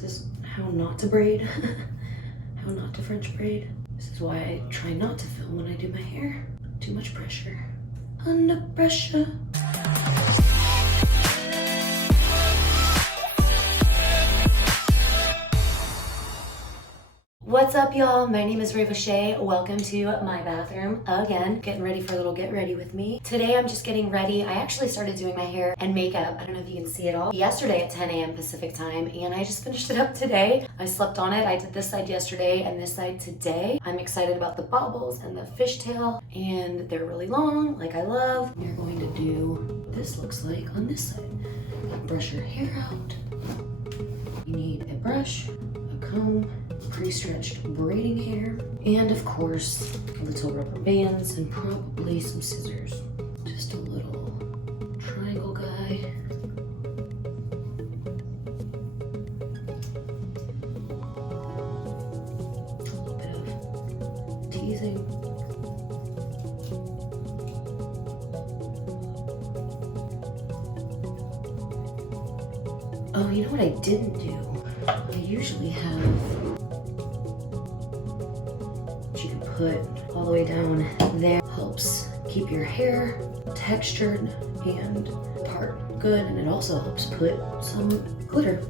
This is how not to braid, how not to French braid. This is why I try not to film when I do my hair. Too much pressure. Under pressure. What's up, y'all? My name is RAVEWITHSHAI. Welcome to my bathroom again. Getting ready for a little get ready with me. Today I'm just getting ready. I actually started doing my hair and makeup. I don't know if you can see it all. Yesterday at 10 a.m. Pacific time, and I just finished it up today. I slept on it. I did this side yesterday and this side today. I'm excited about the bobbles and the fishtail, and they're really long, like I love. You're going to do this looks like on this side. Brush your hair out. You need a brush, a comb, pre-stretched braiding hair, and of course little rubber bands and probably some scissors. Just a little triangle guy. A little bit of teasing. Oh, you know what I didn't do? I usually have, you can put all the way down there. Helps keep your hair textured and part good, and it also helps put some glitter.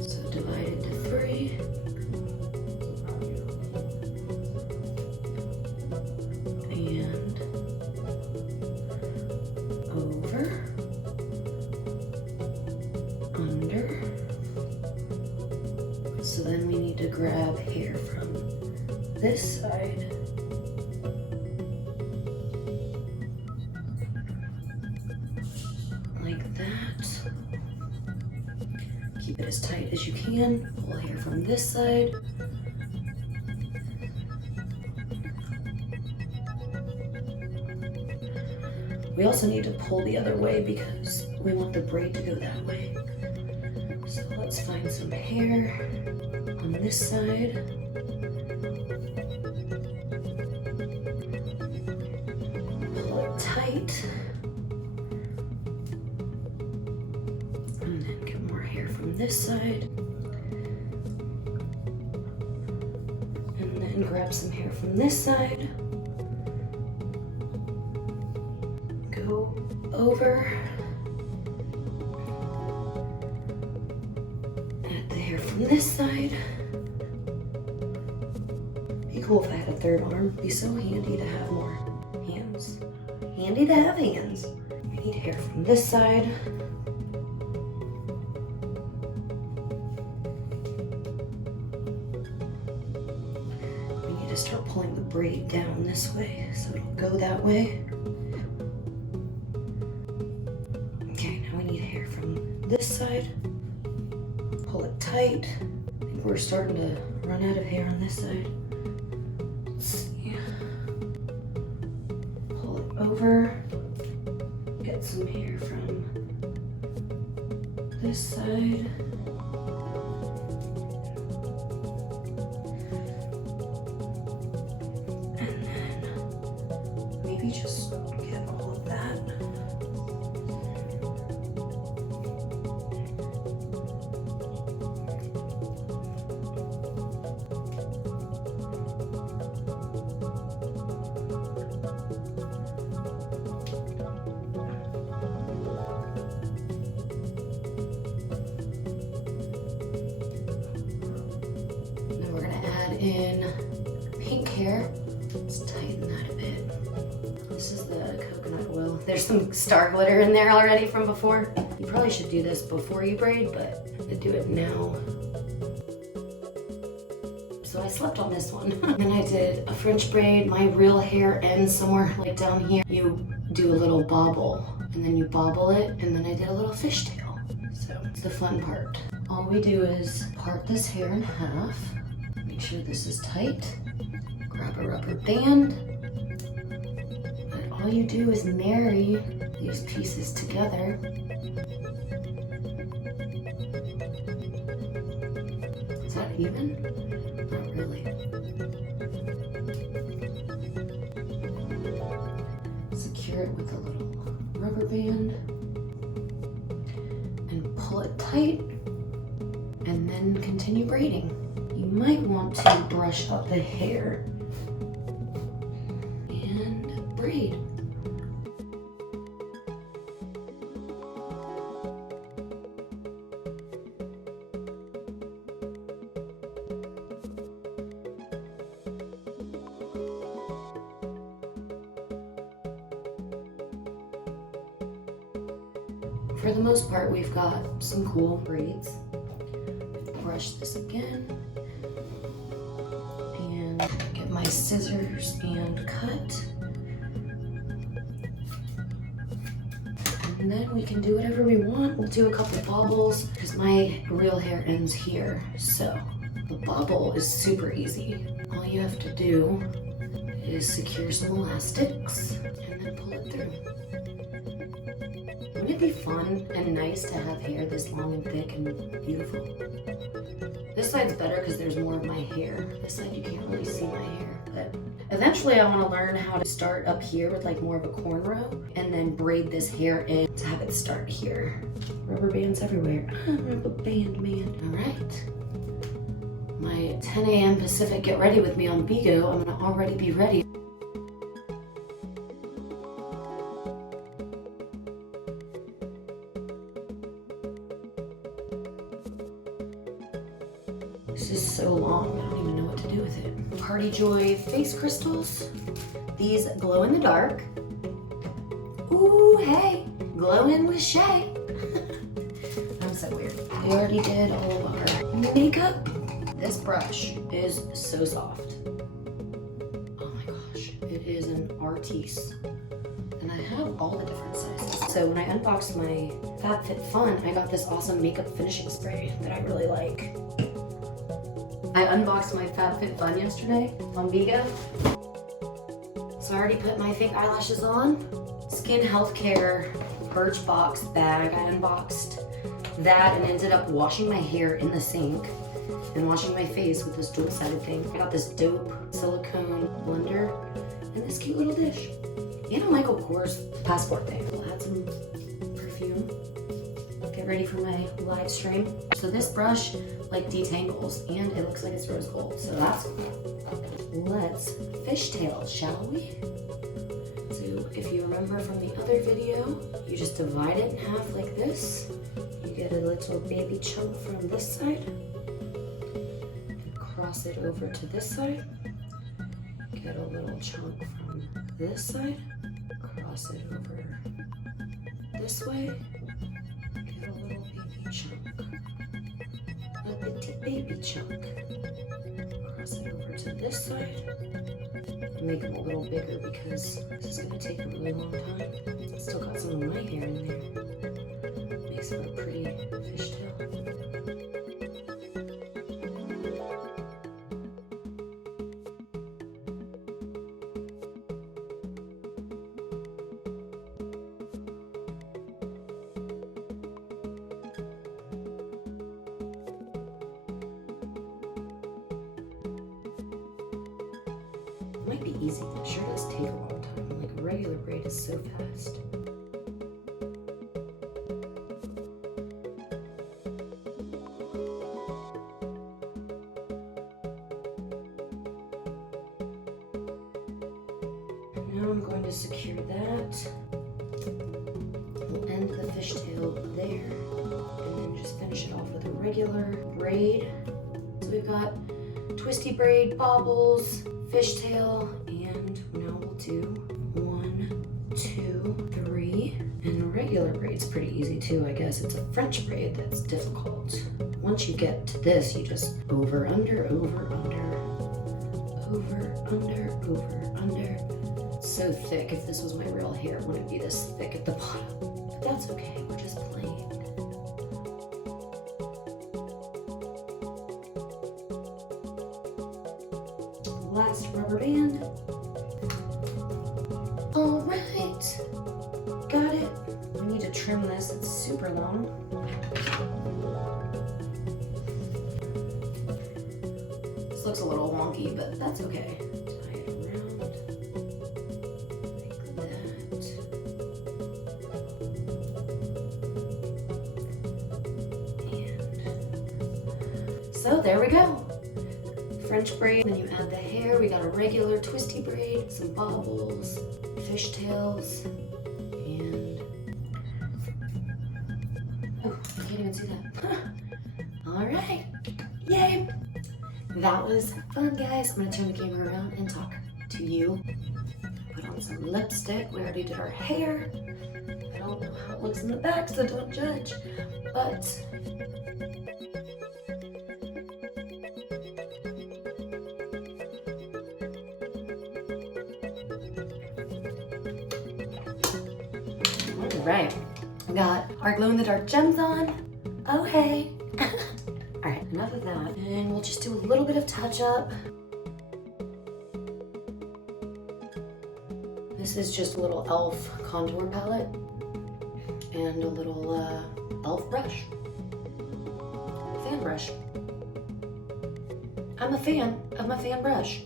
So divide into 3. And over, under. So then we need to grab hair from this side. Like that. Keep it as tight as you can. Pull hair from this side. We also need to pull the other way because we want the braid to go that way. So let's find some hair on this side. Pull it tight. And then get more hair from this side. And then grab some hair from this side. Go over. Add the hair from this side. Be cool if I had a third arm. Be so handy to have more hands. Handy to have hands. We need hair from this side. We need to start pulling the braid down this way so it'll go that way. Okay, now we need hair from this side. Pull it tight. I think we're starting to run out of hair on this side. Let's see. Pull it over. Get some hair from this side. And then maybe just get all of that. In pink hair, let's tighten that a bit. This is the coconut oil. There's some star glitter in there already from before. You probably should do this before you braid, but I do it now. So I slept on this one. Then I did a French braid. My real hair ends somewhere like down here. You do a little bobble, and then you bobble it, and then I did a little fishtail. So it's the fun part. All we do is part this hair in half. Make sure this is tight. Grab a rubber band. But all you do is marry these pieces together. Is that even? Not really. Secure it with a little rubber band and pull it tight. then continue braiding. You might want to brush up the hair and braid. For the most part, we've got some cool braids. Brush this again and get my scissors and cut. And then we can do whatever we want. We'll do a couple bobbles because my real hair ends here. So the bobble is super easy. All you have to do is secure some elastics and then pull it through. Wouldn't it be fun and nice to have hair this long and thick and beautiful? This side's better because there's more of my hair. This side you can't really see my hair, but eventually I want to learn how to start up here with like more of a cornrow and then braid this hair in to have it start here. Rubber bands everywhere. Rubber band man. All right. My 10 a.m. Pacific get ready with me on Bigo. I'm gonna already be ready. This is so long, I don't even know what to do with it. Party Joy face crystals. These glow in the dark. Ooh, hey, glow in with Shai. I'm so weird. We already did all of our makeup. This brush is so soft. Oh my gosh, it is an artiste. And I have all the different sizes. So when I unboxed my FabFitFun, I got this awesome makeup finishing spray that I really like. I unboxed my FabFitFun yesterday on Bigo. So I already put my fake eyelashes on. Skin Healthcare Birchbox bag. I unboxed that and ended up washing my hair in the sink and washing my face with this dual-sided thing. I got this dope silicone blender and this cute little dish. And a Michael Kors passport thing. We'll add some perfume. Get ready for my live stream. So this brush like detangles and it looks like it's rose gold. So that's cool. Let's fishtail, shall we? So if you remember from the other video, you just divide it in half like this. You get a little baby chunk from this side. Cross it over to this side. Get a little chunk from this side. Cross it over this way. Get a little baby chunk. A little baby chunk. Cross it over to this side. Make them a little bigger because this is going to take a really long time. Still got some of my hair in there. Makes for a pretty fishtail. It might be easy, but it sure does take a long time. Like a regular braid is so fast. And now I'm going to secure that. We'll end the fishtail there, and then just finish it off with a regular braid. So we've got twisty braid, bobbles, fishtail, and now we'll do 1, 2, 3. And regular braid's pretty easy too, I guess. It's a French braid that's difficult. Once you get to this, you just over, under, over, under, over, under, over, under. It's so thick. If this was my real hair, it wouldn't be this thick at the bottom. But that's okay, we're just playing. Last rubber band. All right, got it. I need to trim this, it's super long. This looks a little wonky, but that's okay. Tie it around like that. So there we go. French braid, then you add the hair. We got a regular twisty braid, some bobbles, fishtails, and oh, I can't even see that. All right, yay. That was fun, guys. I'm gonna turn the camera around and talk to you. Put on some lipstick. We already did our hair. I don't know how it looks in the back, so don't judge, but all right. We got our glow-in-the-dark gems on. Oh, hey. All right, enough of that. And we'll just do a little bit of touch-up. This is just a little e.l.f. contour palette and a little e.l.f. brush. Fan brush. I'm a fan of my fan brush.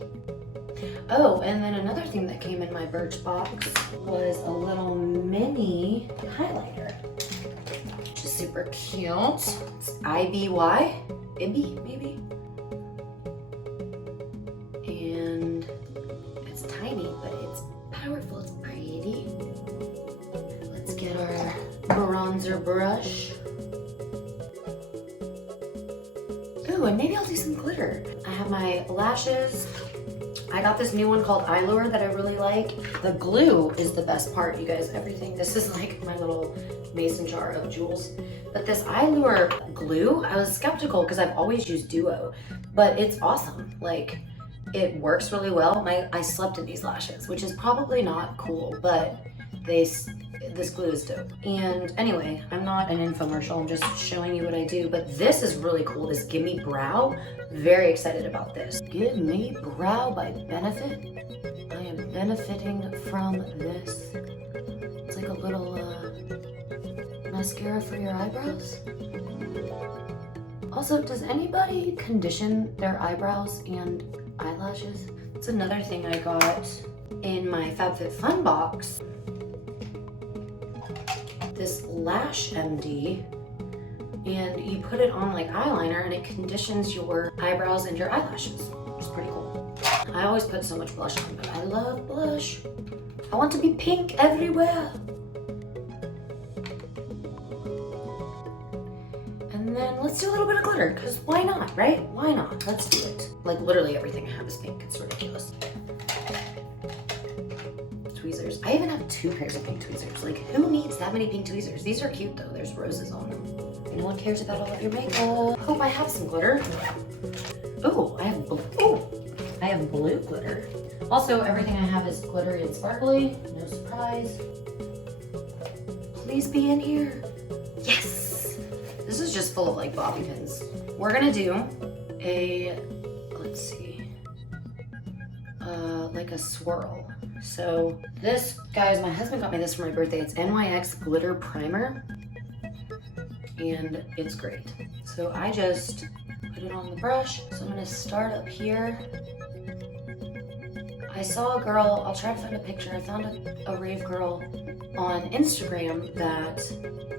Oh, and then another thing that came in my Birch box was a little mini highlighter, which is super cute. It's IBY, Ibby maybe? And it's tiny, but it's powerful, it's pretty. Let's get our bronzer brush. Ooh, and maybe I'll do some glitter. I have my lashes. I got this new one called Eye Lure that I really like. The glue is the best part, you guys. Everything, this is like my little mason jar of jewels. But this Eye Lure glue, I was skeptical because I've always used Duo, but it's awesome. Like, it works really well. I slept in these lashes, which is probably not cool, but this glue is dope. And anyway, I'm not an infomercial, I'm just showing you what I do, but this is really cool, this Gimme Brow. Very excited about this. Give Me Brow by Benefit. I am benefiting from this. It's like a little mascara for your eyebrows. Also, does anybody condition their eyebrows and eyelashes? It's another thing I got in my FabFitFun box. This Lash MD, and you put it on like eyeliner and it conditions your eyebrows and your eyelashes, which is pretty cool. I always put so much blush on, but I love blush. I want to be pink everywhere. And then let's do a little bit of glitter, because why not, right? Why not? Let's do it. Like literally everything I have is pink, it's ridiculous. Tweezers. I even have 2 pairs of pink tweezers. Like, who needs that many pink tweezers? These are cute though, there's roses on them. No one cares about all of your makeup. Hope I have some glitter. Oh, I have blue. Oh, I have blue glitter. Also, everything I have is glittery and sparkly. No surprise. Please be in here. Yes! This is just full of like bobby pins. We're gonna do a, let's see, like a swirl. So this, guys, my husband got me this for my birthday. It's NYX Glitter Primer, and it's great. So I just put it on the brush. So I'm gonna start up here. I saw a girl, I'll try to find a picture. I found a rave girl on Instagram that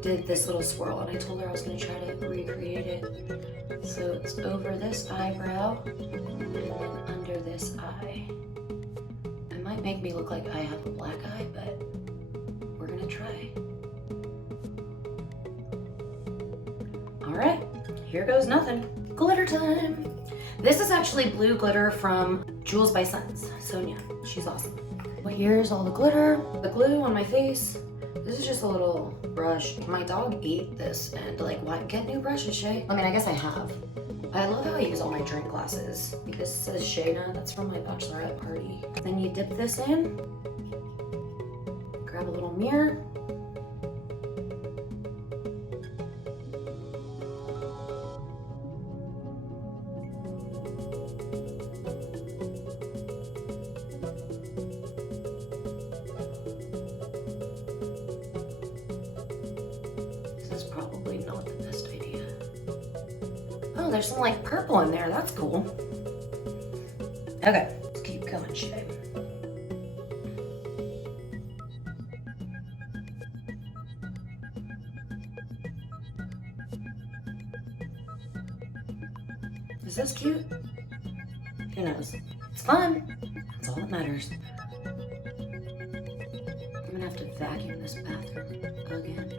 did this little swirl, and I told her I was gonna try to recreate it. So it's over this eyebrow and then under this eye. It might make me look like I have a black eye, but we're gonna try. All right, here goes nothing. Glitter time. This is actually blue glitter from Jules by Suns. Sonia, she's awesome. Well, here's all the glitter, the glue on my face. This is just a little brush. My dog ate this, and like, what? Get new brushes, Shay. I mean, I guess I have. I love how I use all my drink glasses. This says Shayna, that's from my bachelorette party. Then you dip this in, grab a little mirror. This is probably not the best idea. Oh, there's some like purple in there, that's cool. Okay, let's keep going, Shay. Is this cute? Who knows? It's fun. That's all that matters. I'm gonna have to vacuum this bathroom again.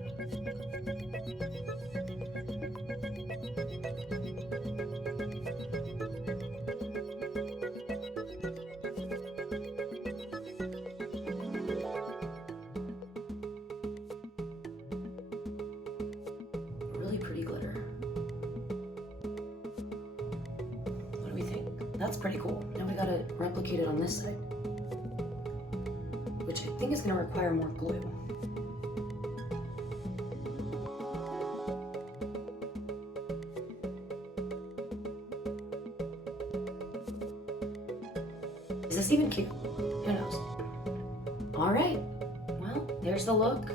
Really pretty glitter. What do we think? That's pretty cool. Now we gotta replicate it on this side, which I think is gonna require more glue. Is this even cute? Who knows? All right, well, there's the look.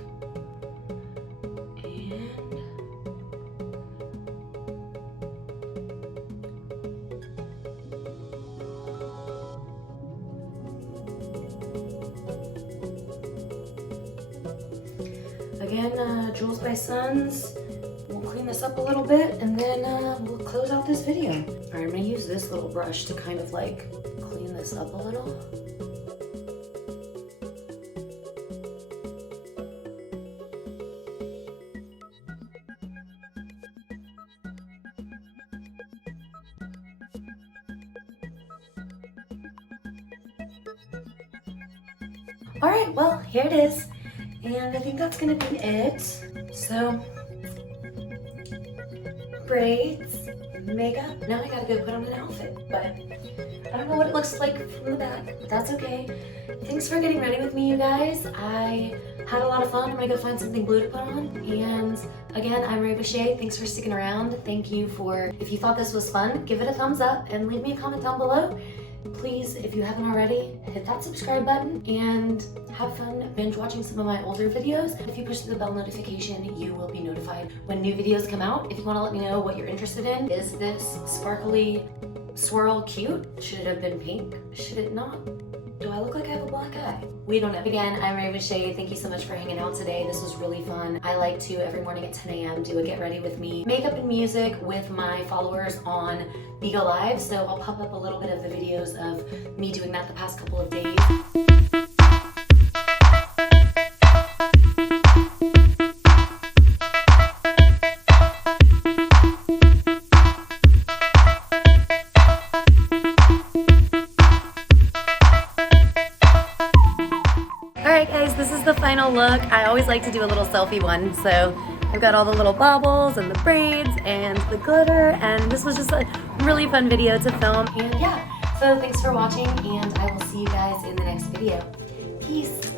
Again, Jules by Suns. We'll clean this up a little bit and then we'll close out this video. All right, I'm gonna use this little brush to kind of like clean this up a little. All right, well, here it is. And I think that's gonna be it. So, braids, makeup. Now I gotta go put on an outfit, but I don't know what it looks like from the back, but that's okay. Thanks for getting ready with me, you guys. I had a lot of fun. I'm gonna go find something blue to put on. And again, I'm RAVEWITHSHAI. Thanks for sticking around. Thank you for, if you thought this was fun, give it a thumbs up and leave me a comment down below. Please, if you haven't already, hit that subscribe button and have fun binge watching some of my older videos. If you push the bell notification, you will be notified when new videos come out. If you want to let me know what you're interested in, is this sparkly swirl cute? Should it have been pink? Should it not? Do I look like I have a black eye? We don't know. Again, I'm RAVEWITHSHAI. Thank you so much for hanging out today. This was really fun. I like to, every morning at 10 a.m., do a get ready with me makeup and music with my followers on Bigo Live. So I'll pop up a little bit of the videos of me doing that the past couple of days. Alright guys, this is the final look. I always like to do a little selfie one, so I've got all the little baubles and the braids and the glitter, and this was just a really fun video to film. And yeah, so thanks for watching, and I will see you guys in the next video. Peace!